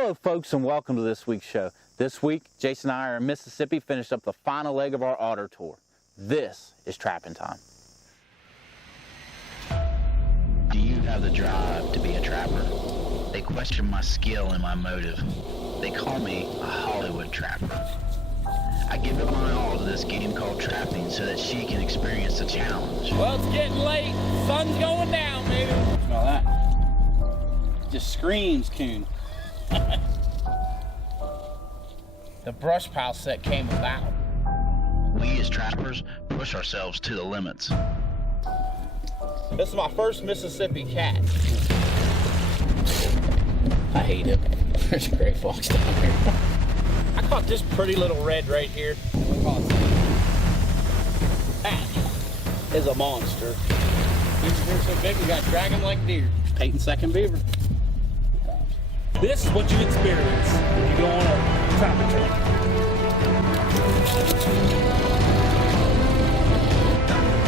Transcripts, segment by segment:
Hello folks, and welcome to this week's show. This week, Jason and I are in Mississippi, finished up the final leg of our Otter tour. This is trapping time. Do you have the drive to be a trapper? They question my skill and my motive. They call me a Hollywood trapper. I give it my all to this game called trapping so that she can experience the challenge. Well, it's getting late. Sun's going down, baby. Smell that? Just screams coon. The brush pile set came about. We as trappers push ourselves to the limits. This is my first Mississippi cat. I hate it. There's a gray fox down here. I caught this pretty little red right here. That is a monster. They're so big we got dragging like deer. Peyton's second beaver. This is what you experience when you go on a trapping trip.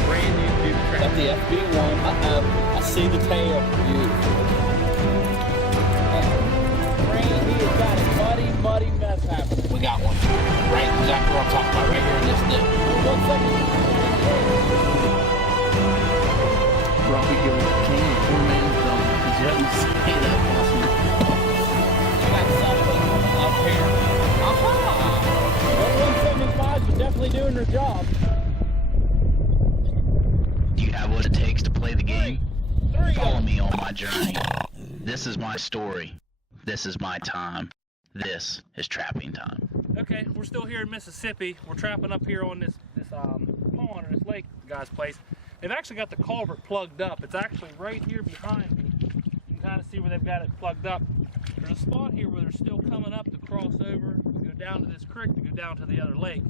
Brand new beaver trap. Got the FB1. I see the tail. Beautiful. Brand new. Got a muddy mess happening. We got one. Right, exactly what I'm talking about. Right here in this dip. 1 second. Robby, Gilbert, king of poor man's dog. Did you see that awesome? Got something up here. Aha! 175s are definitely doing their job. Do you have what it takes to play the game? Three. Follow me on my journey. This is my story. This is my time. This is trapping time. Okay, we're still here in Mississippi. We're trapping up here on this pond or this lake, the guy's place. They've actually got the culvert plugged up. It's actually right here behind me. You can kind of see where they've got it plugged up. There's a spot here where they're still coming up to cross over, to go down to this creek, to go down to the other lake.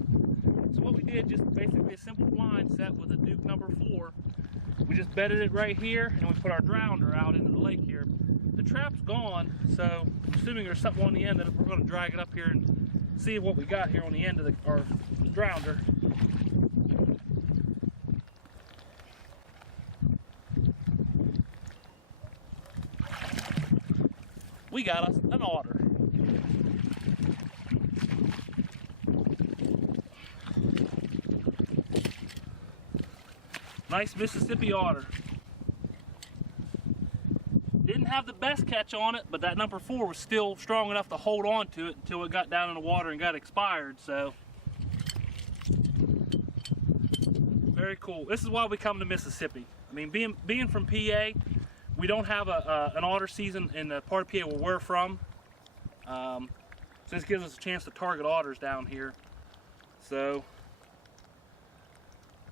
So what we did, just basically a simple blind set with a Duke number 4. We just bedded it right here, and we put our drowner out into the lake here. The trap's gone, so I'm assuming there's something on the end that we're going to drag it up here and see what we got here on the end of our drowner. We got us an otter. Nice Mississippi otter. Didn't have the best catch on it, but that number 4 was still strong enough to hold on to it until it got down in the water and got expired, so. Very cool. This is why we come to Mississippi. I mean, being from PA, we don't have an otter season in the part of PA where we're from. So this gives us a chance to target otters down here. So,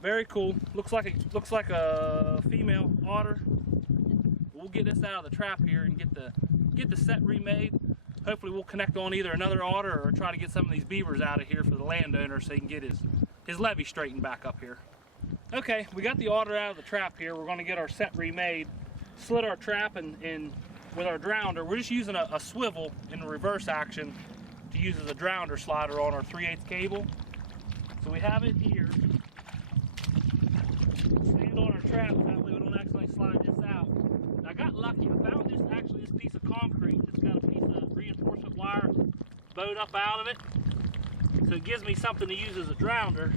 very cool. Looks like a female otter. We'll get this out of the trap here and get the set remade. Hopefully we'll connect on either another otter or try to get some of these beavers out of here for the landowner so he can get his levee straightened back up here. Okay, we got the otter out of the trap here. We're going to get our set remade. Slit our trap and with our drowner. We're just using a swivel in the reverse action to use as a drowner slider on our 3/8 cable. So we have it here. Stand on our trap so that way we don't accidentally slide this out. I got lucky. I found this piece of concrete that's got a piece of reinforcement wire bowed up out of it. So it gives me something to use as a drowner.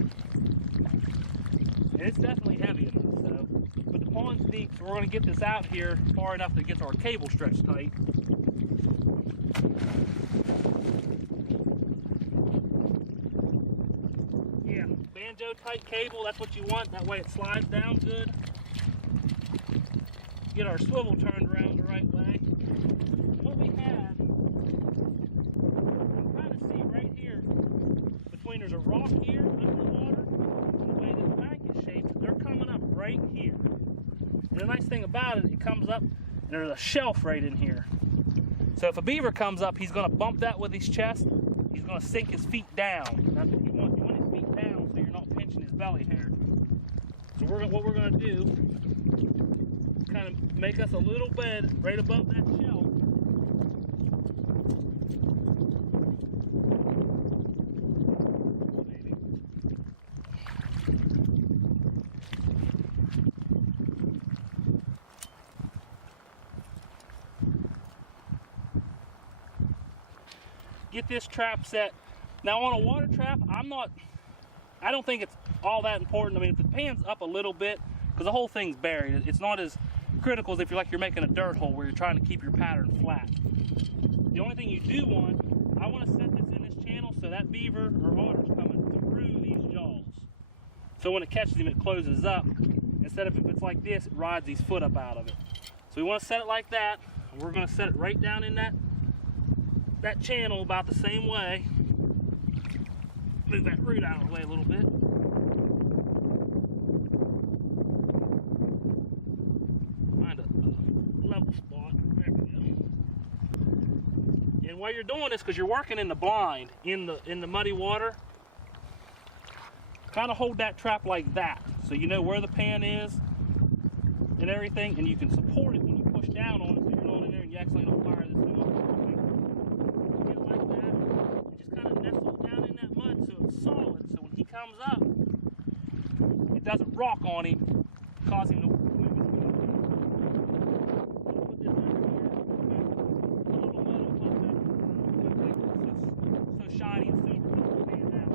And it's definitely heavy enough. So, but the pond's deep, so we're going to get this out here far enough to get our cable stretched tight. Yeah, banjo tight cable, that's what you want. That way it slides down good. Get our swivel turned around the right way. What we have, you can kind of see right here, between there's a rock here under the water, and the way this bank is shaped, they're coming up right here. And the nice thing about it, it comes up, and there's a shelf right in here. So if a beaver comes up, he's going to bump that with his chest. He's going to sink his feet down. That's what you want. You want his feet down so you're not pinching his belly hair. So what we're going to do, kind of make us a little bed right above that shelf. get this trap set. Now on a water trap, I don't think it's all that important. I mean, if the pan's up a little bit, because the whole thing's buried, it's not as critical as if you're making a dirt hole where you're trying to keep your pattern flat. The only thing you do want, I want to set this in this channel so that beaver or otter's coming through these jaws. So when it catches him, it closes up. Instead of if it's like this, it rides his foot up out of it. So we want to set it like that. And we're going to set it right down in that channel about the same way. Move that root out of the way a little bit. Find a level spot. There we go. And while you're doing this, because you're working in the blind, in the muddy water, kind of hold that trap like that, so you know where the pan is and everything, and you can support it when you push down on it, so you're not in there and you actually don't fire this thing off. Get it like that, and just kind of nestle it down in that mud so it's solid, so when he comes up, it doesn't rock on him, cause him to move his foot. Put this under here, a little mud on top of it, so shiny and silver doesn't stand out.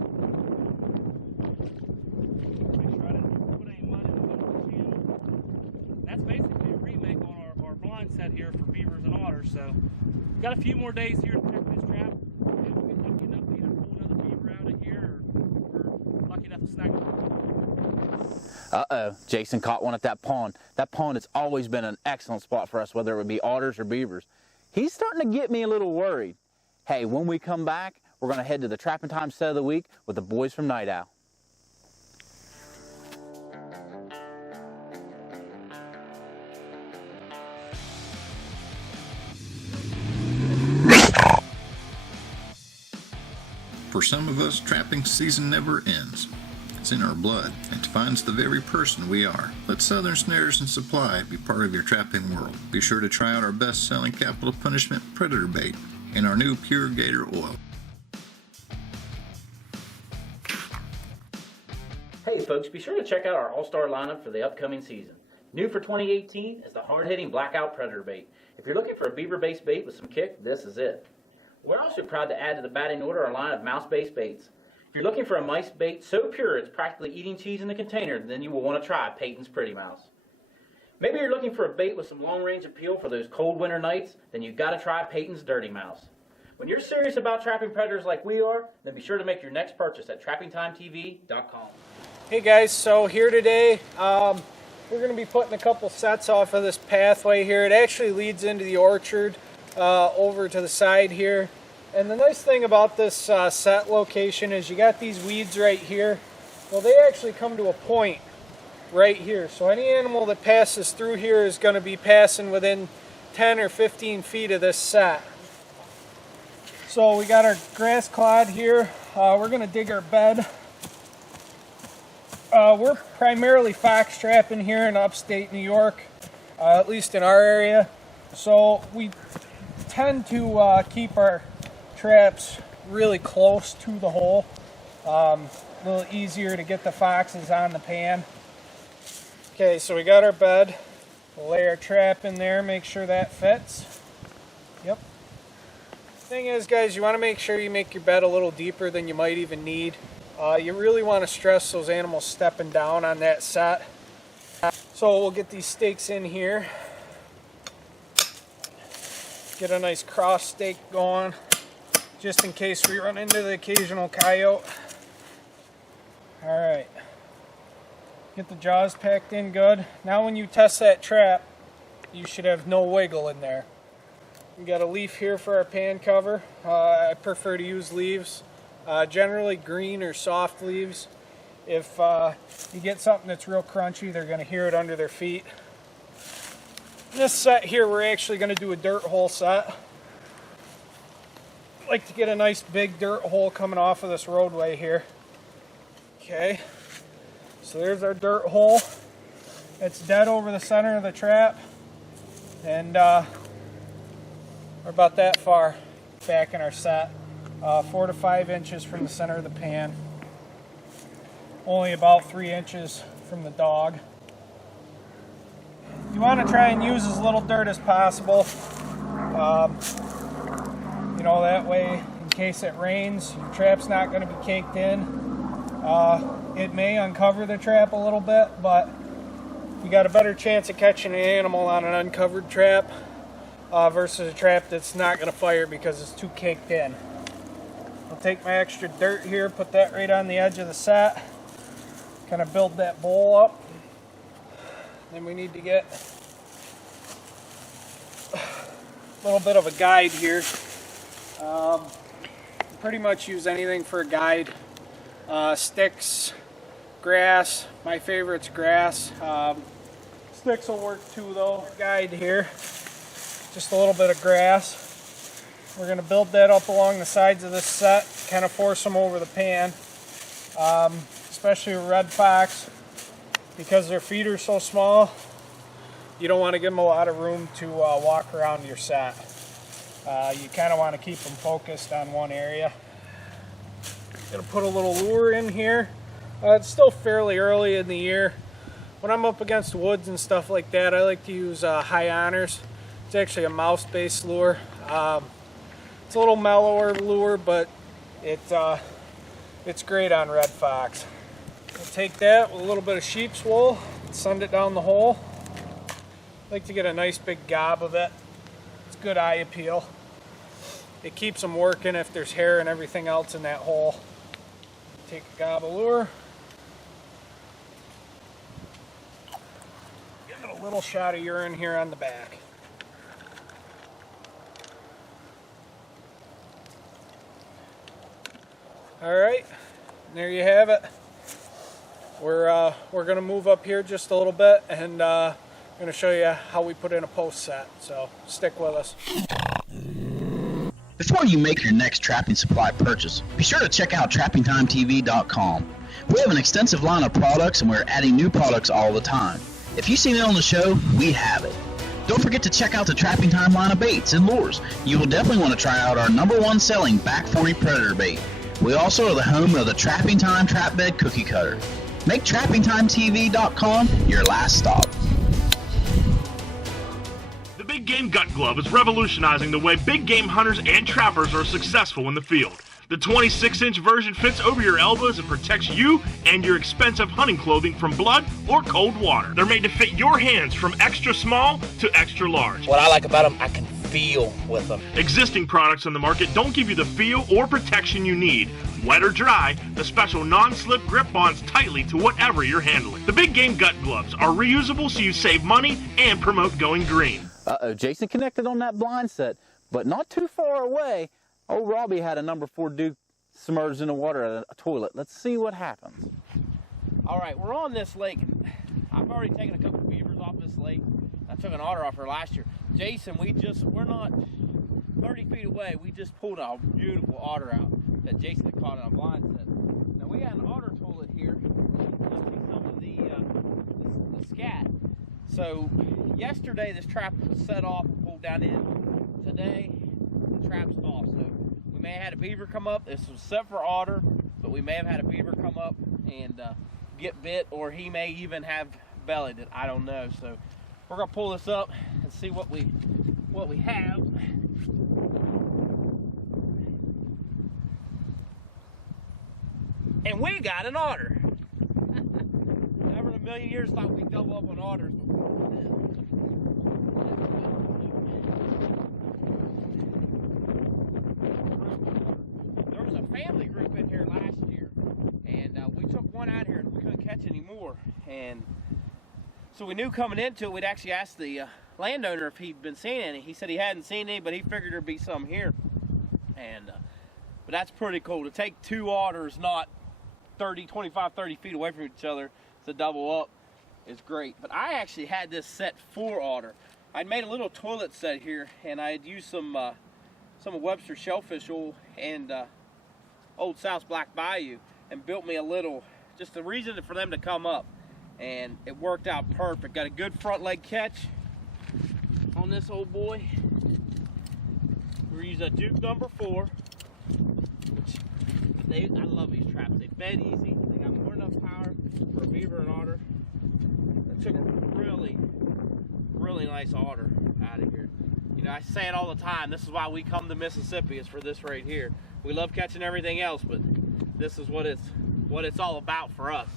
That's basically a remake on our blind set here for beavers and otters. So got a few more days here to check this trap. Maybe we'll get lucky enough to either pull another beaver out of here or lucky enough to snag one. Uh-oh, Jason caught one at that pond. That pond has always been an excellent spot for us, whether it would be otters or beavers. He's starting to get me a little worried. Hey, when we come back, we're going to head to the Trapping Time set of the week with the boys from Night Owl. For some of us, trapping season never ends. It's in our blood and defines the very person we are. Let Southern Snares and Supply be part of your trapping world. Be sure to try out our best-selling capital punishment predator bait and our new Pure Gator oil. Hey folks, be sure to check out our all-star lineup for the upcoming season. New for 2018 is the hard-hitting Blackout Predator bait. If you're looking for a beaver-based bait with some kick, this is it. We're also proud to add to the batting order our line of mouse-based baits. If you're looking for a mice bait so pure it's practically eating cheese in the container, then you will want to try Peyton's Pretty Mouse. Maybe you're looking for a bait with some long-range appeal for those cold winter nights, then you've got to try Peyton's Dirty Mouse. When you're serious about trapping predators like we are, then be sure to make your next purchase at TrappingTimeTV.com. Hey guys, so here today, we're going to be putting a couple sets off of this pathway here. It actually leads into the orchard over to the side here. And the nice thing about this set location is you got these weeds right here. Well, they actually come to a point right here. So any animal that passes through here is going to be passing within 10 or 15 feet of this set. So we got our grass clod here. We're going to dig our bed. We're primarily fox trapping here in upstate New York, at least in our area. So we tend to keep our traps really close to the hole. A little easier to get the foxes on the pan. Okay, so we got our bed. We'll lay our trap in there, make sure that fits. Yep. Thing is, guys, you want to make sure you make your bed a little deeper than you might even need. You really want to stress those animals stepping down on that set. So we'll get these stakes in here. Get a nice cross stake going, just in case we run into the occasional coyote. Alright. Get the jaws packed in good. Now when you test that trap, you should have no wiggle in there. We got a leaf here for our pan cover. I prefer to use leaves. Generally green or soft leaves. If you get something that's real crunchy, they're going to hear it under their feet. This set here, we're actually going to do a dirt hole set. Like to get a nice big dirt hole coming off of this roadway here. Okay, so there's our dirt hole. It's dead over the center of the trap, and we're about that far back in our set. 4 to 5 inches from the center of the pan. Only about 3 inches from the dog. You want to try and use as little dirt as possible. You know, that way, in case it rains. Your trap's not going to be caked in. It may uncover the trap a little bit, but you got a better chance of catching an animal on an uncovered trap versus a trap that's not going to fire because it's too caked in. I'll take my extra dirt here, put that right on the edge of the set, kind of build that bowl up. Then we need to get a little bit of a guide here. Pretty much use anything for a guide. Sticks, grass, my favorite's grass. Sticks will work too though. Guide here, just a little bit of grass. We're going to build that up along the sides of this set, kind of force them over the pan, especially with red fox, because their feet are so small. You don't want to give them a lot of room to walk around your set. You kind of want to keep them focused on one area. Going to put a little lure in here. It's still fairly early in the year. When I'm up against woods and stuff like that, I like to use High Honors. It's actually a mouse-based lure. It's a little mellower lure, but it's great on red fox. We'll take that with a little bit of sheep's wool and send it down the hole. I like to get a nice big gob of it. It's good eye appeal. It keeps them working if there's hair and everything else in that hole. Take a gob of lure. Give it a little shot of urine here on the back. Alright, there you have it. We're going to move up here just a little bit, and I'm going to show you how we put in a post set, so stick with us. Before you make your next trapping supply purchase, be sure to check out TrappingTimeTV.com. We have an extensive line of products, and we're adding new products all the time. If you've seen it on the show, we have it. Don't forget to check out the Trapping Time line of baits and lures. You will definitely want to try out our #1 selling Back 40 Predator bait. We also are the home of the Trapping Time Trap Bed Cookie Cutter. Make TrappingTimeTV.com your last stop. The Big Game Gut Glove is revolutionizing the way big game hunters and trappers are successful in the field. The 26-inch version fits over your elbows and protects you and your expensive hunting clothing from blood or cold water. They're made to fit your hands from extra small to extra large. What I like about them, I can feel with them. Existing products on the market don't give you the feel or protection you need. Wet or dry, the special non-slip grip bonds tightly to whatever you're handling. The Big Game Gut Gloves are reusable so you save money and promote going green. Uh-oh, Jason connected on that blind set, but not too far away, old Robby had a #4 Duke submerged in the water at a toilet. Let's see what happens. All right, we're on this lake. I've already taken a couple beavers off this lake. I took an otter off her last year. Jason, we're not 30 feet away. We just pulled a beautiful otter out that Jason had caught on a blind set. Now we had an otter toilet here. You'll see some of the scat. So yesterday this trap was set off and pulled down in. Today the trap's off. So we may have had a beaver come up. This was set for otter, but we may have had a beaver come up and get bit, or he may even have bellied it. I don't know. So we're gonna pull this up and see what we have. And we got an otter. Never in a million years thought we'd double up on otters before. There was a family group in here last year, and we took one out here and we couldn't catch any more. And so we knew coming into it, we'd actually asked the landowner if he'd been seeing any. He said he hadn't seen any, but he figured there'd be some here. And but that's pretty cool to take two otters, not 25, 30 feet away from each other, to double up is great. But I actually had this set for otter. I'd made a little toilet set here, and I had used some of Webster's shellfish oil and Old South Black Bayou, and built me a little, just a reason for them to come up. And it worked out perfect. Got a good front leg catch on this old boy. We're using a Duke #4. I love these traps. They bed easy. They got more than enough power for a beaver and otter. I took a really, really nice otter out of here. You know, I say it all the time. This is why we come to Mississippi, is for this right here. We love catching everything else, but this is what it's all about for us.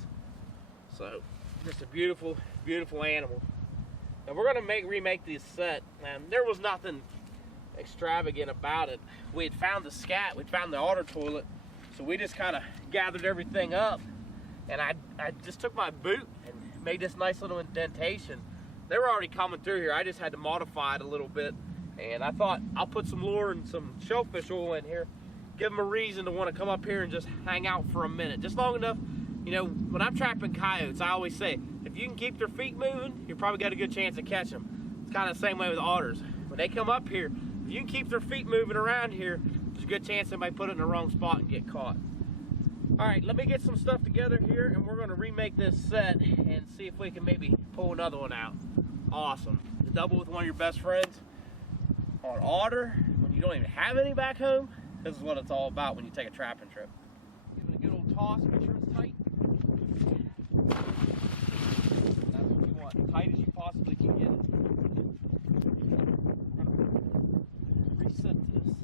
So, just a beautiful, beautiful animal. And we're gonna remake this set, and there was nothing extravagant about it. We had found the scat, we'd found the Otter toilet, so we just kind of gathered everything up, and I just took my boot and made this nice little indentation. They were already coming through here. I just had to modify it a little bit, and I thought I'll put some lure and some shellfish oil in here, give them a reason to want to come up here and just hang out for a minute, just long enough. You know, when I'm trapping coyotes, I always say, if you can keep their feet moving, you probably got a good chance to catch them. It's kind of the same way with otters. When they come up here, if you can keep their feet moving around here, there's a good chance they might put it in the wrong spot and get caught. All right, let me get some stuff together here, and we're going to remake this set and see if we can maybe pull another one out. Awesome. To double with one of your best friends on otter when you don't even have any back home, this is what it's all about when you take a trapping trip. Give it a good old toss, make sure it's tight. That's what you want, as tight as you possibly can get it. We're going to reset this.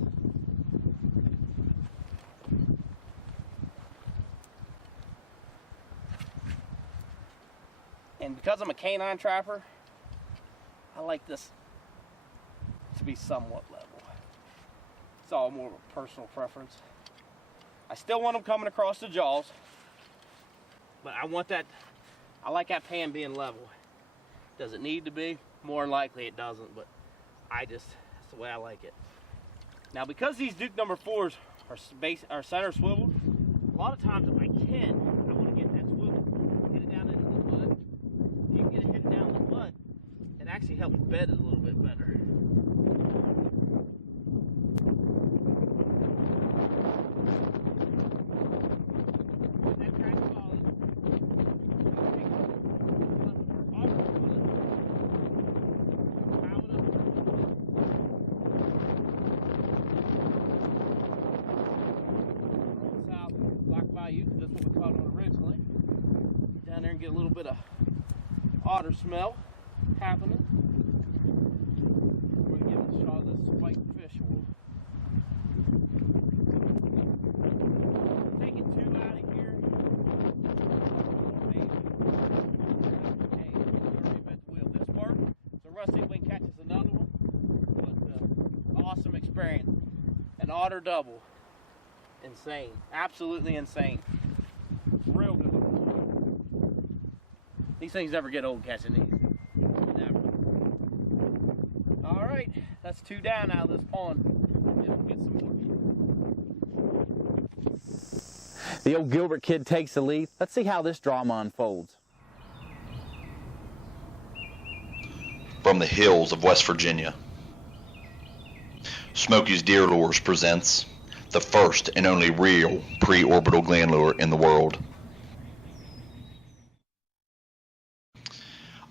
And because I'm a canine trapper, I like this to be somewhat level. It's all more of a personal preference. I still want them coming across the jaws, but I like that pan being level. Does it need to be? More than likely it doesn't, but that's the way I like it. Now, because these Duke number 4s are center swiveled, a lot of times if I want to get that swivel, hit it down into the mud. If you can get it hidden down in the mud, it actually helps bed it a little bit better. That's what we caught on originally. Down there and get a little bit of otter smell happening. We're going to give it a shot of this white fish oil. Taking 2 out of here. This worked. So Rusty Wing catches another one. But awesome experience. An otter double. Insane. Absolutely insane. Real good. These things never get old catching these. Never. Alright, that's 2 down out of this pond. And we'll get some more. The old Gilbert kid takes the lead. Let's see how this drama unfolds. From the hills of West Virginia, Smokey's Deer Lures presents the first and only real pre-orbital gland lure in the world.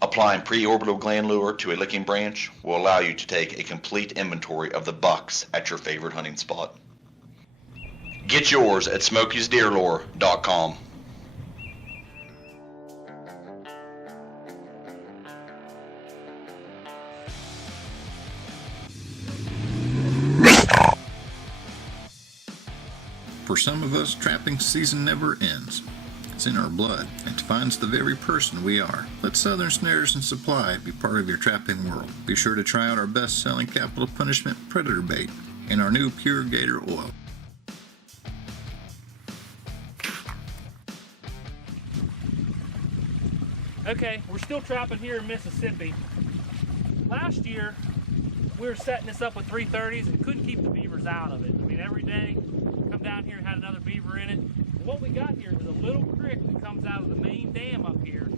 Applying pre-orbital gland lure to a licking branch will allow you to take a complete inventory of the bucks at your favorite hunting spot. Get yours at smokiesdeerlure.com. For some of us, trapping season never ends. It's in our blood and defines the very person we are. Let Southern Snares and Supply be part of your trapping world. Be sure to try out our best-selling capital punishment predator bait and our new Pure Gator oil. Okay, we're still trapping here in Mississippi. Last year, we were setting this up with 330s and couldn't keep the beavers out of it. I mean, every day, come down here and had another beaver in it. And what we got here is a little creek that comes out of the main dam up here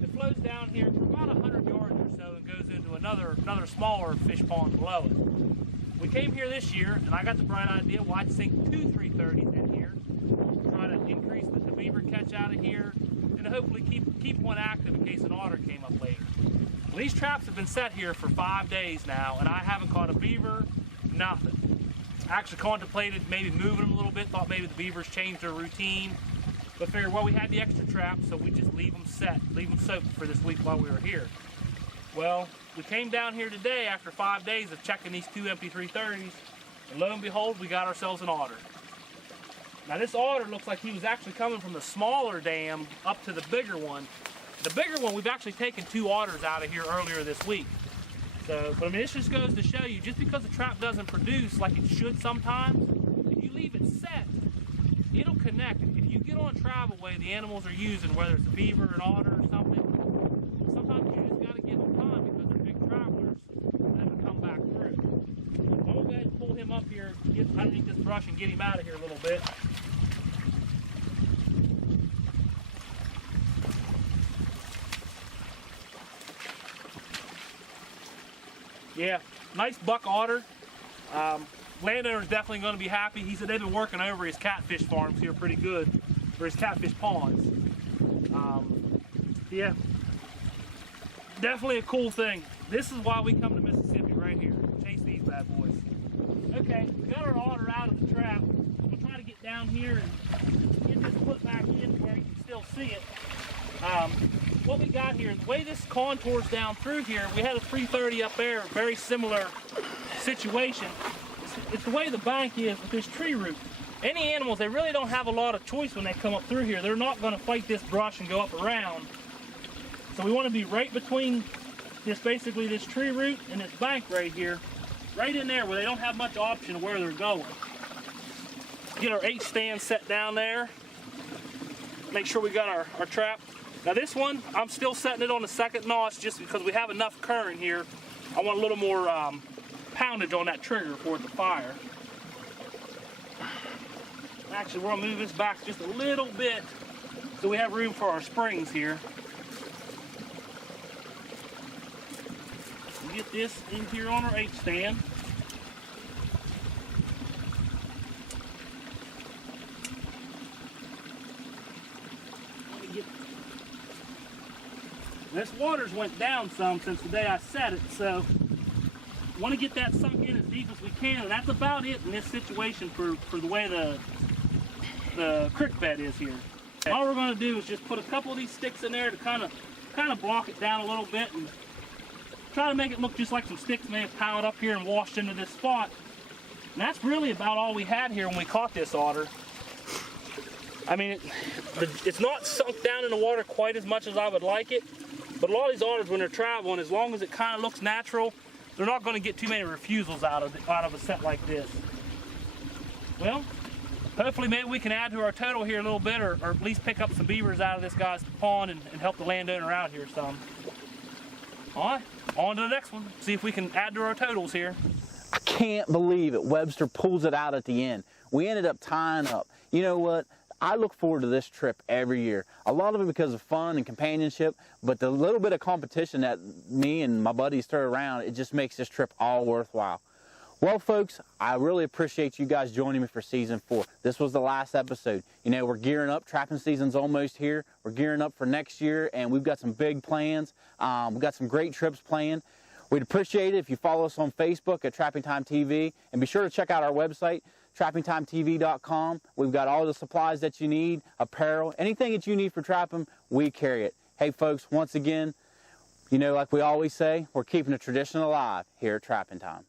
that flows down here for about 100 yards or so and goes into another smaller fish pond below it. We came here this year, and I got the bright idea, well, I'd sink 2 330s in here, try to increase the beaver catch out of here, and hopefully keep one active in case an otter came up later. Well, these traps have been set here for 5 days now, and I haven't caught a beaver, nothing. I actually contemplated maybe moving them a little bit, thought maybe the beavers changed their routine, but figured, well, we had the extra traps, so we just leave them set, leave them soaked for this week while we were here. Well, we came down here today after 5 days of checking these 2 empty 330s, and lo and behold, we got ourselves an otter. Now this otter looks like he was actually coming from the smaller dam up to the bigger one. The bigger one, we've actually taken 2 otters out of here earlier this week. So, but I mean, this just goes to show you, just because the trap doesn't produce like it should sometimes, if you leave it set, it'll connect. If you get on a travel way the animals are using, whether it's a beaver, an otter, or something, sometimes you just got to give them time because they're big travelers for them to come back through. So I'll go ahead and pull him up here, get underneath this brush and get him out of here a little bit. Yeah, nice buck otter. Landowner's definitely going to be happy. He said they've been working over his catfish farms here pretty good, or his catfish ponds. Yeah, definitely a cool thing. This is why we come to Mississippi right here. Chase these bad boys. Okay, we got our otter out of the trap. We'll try to get down here and get this put back in where you can still see it. What we got here, the way this contours down through here, we had a 330 up there, very similar situation. It's the way the bank is with this tree root. Any animals, they really don't have a lot of choice when they come up through here. They're not going to fight this brush and go up around. So we want to be right between this, basically this tree root and this bank right here, right in there where they don't have much option of where they're going. Get our H stand set down there. Make sure we got our trap. Now this one, I'm still setting it on the second notch just because we have enough current here. I want a little more poundage on that trigger for it to fire. Actually, we're gonna move this back just a little bit so we have room for our springs here. We'll get this in here on our H stand. This water's went down some since the day I set it, so want to get that sunk in as deep as we can, and that's about it in this situation for the way the creek bed is here. All we're going to do is just put a couple of these sticks in there to kind of block it down a little bit and try to make it look just like some sticks may have piled up here and washed into this spot. And that's really about all we had here when we caught this otter. I mean, it's not sunk down in the water quite as much as I would like it, but a lot of these otters, when they're traveling, as long as it kind of looks natural, they're not going to get too many refusals out of a set like this. Well, hopefully maybe we can add to our total here a little bit, or at least pick up some beavers out of this guy's pond and help the landowner out here some. All right, on to the next one. See if we can add to our totals here. I can't believe it. Webster pulls it out at the end. We ended up tying up. You know what? I look forward to this trip every year. A lot of it because of fun and companionship, but the little bit of competition that me and my buddies throw around, it just makes this trip all worthwhile. Well, folks, I really appreciate you guys joining me for season 4. This was the last episode. You know, we're gearing up. Trapping season's almost here. We're gearing up for next year, and we've got some big plans. We've got some great trips planned. We'd appreciate it if you follow us on Facebook at Trapping Time TV, and be sure to check out our website, trappingtimetv.com. We've got all the supplies that you need, apparel, anything that you need for trapping, we carry it. Hey folks, once again, you know, like we always say, we're keeping the tradition alive here at Trapping Time.